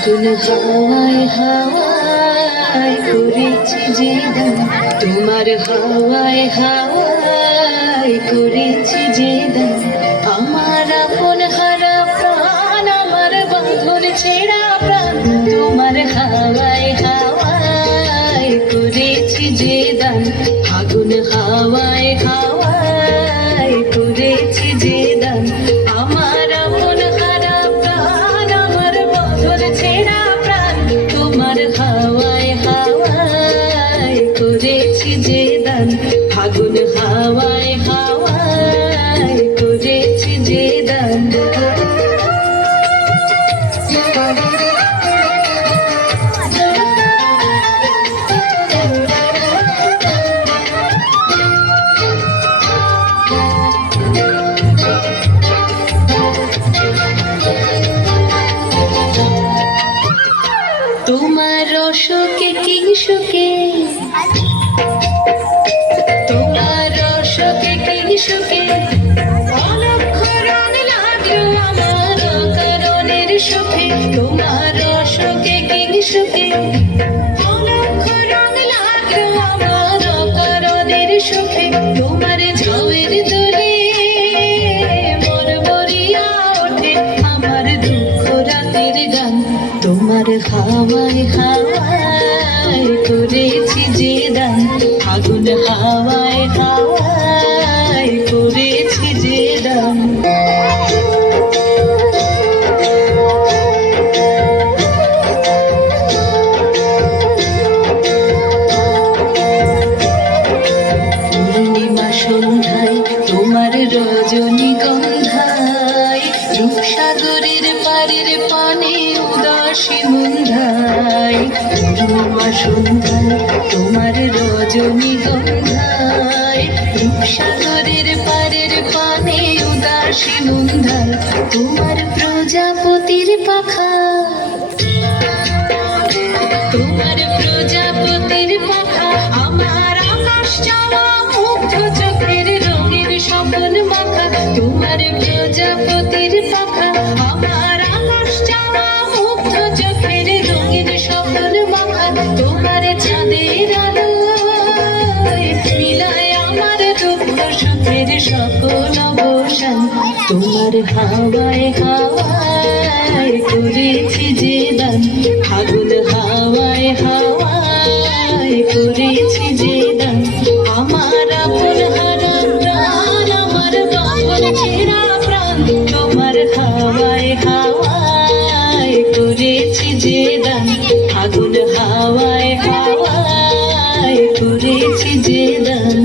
আগুন হাওয়ায় হাওয়ায় করেছি যে দান, তোমার হাওয়ায় হাওয়ায় করেছি যে দান। আমার আপন হারা প্রাণ, আমার বাঁধন ছেঁড়া প্রাণ, তোমার হাওয়ায় হাওয়ায় করেছি যে দান। আগুন হাওয়ায় হাওয়ায় করেছি যে দান। আমার আপন হারা প্রাণ, আমার বাঁধন ছেঁড়া প্রাণ, তোমার হাওয়ায় হাওয়ায় করেছি যে দান। আগুন হাওয়ায় হাওয়ায় করেছি যে দান। তোমার রসকে কি সুখে, তোমার রসকে কি সুখে, অলক্ষ রং লাগলো আমার কারণের সুখে। তোমার রসকে কি সুখে, অলক্ষ রং লাগলো আমার কারণের সুখে। তোমার ঝাউয়ের দোলে মন ভরিয়া ওঠে আমার দুঃখ রাতের গান। তোমার হাওয়ায় হাওয়ায় করেছি যে দান। আগুন হাওয়ায় হাওয়ায় করেছি যে দান। পূর্ণিমা সন্ধ্যায় তোমার রজনীগন্ধায়, রূপসাগরের পাড়ের পানে উদাসী মুন্ধায়। পূর্ণিমা সন্ধ্যায় তোমার রজনীগন্ধায়, রূপসাগরের পাড়ের পানে উদাসী মুন্ধায়। তোমার প্রজাপতির পাখা, তোমার প্রজাপতির পাখা, আমার আকাশ চাওয়া মুগ্ধ চোখের রঙের স্বপন মাখা। তোমার প্রজাপতির পাখা, আমার আকাশ চাওয়া মুগ্ধ চোখের রঙের স্বপন মাখা। তোমার চাঁদের আলো মিলায় আমার দুঃখ সুখের সকল অবসান। তোমার হাওয়ায় হাওয়ায় করেছি যে দান। আগুন হাওয়ায় হাওয়ায় করেছি যে দান। আমার আপন হারা প্রাণ, আমার বাঁধন ছেঁড়া প্রাণ, তোমার হাওয়ায় হাওয়ায় করেছি যে দান। আগুন হাওয়ায় হাওয়ায় করেছি যে দান।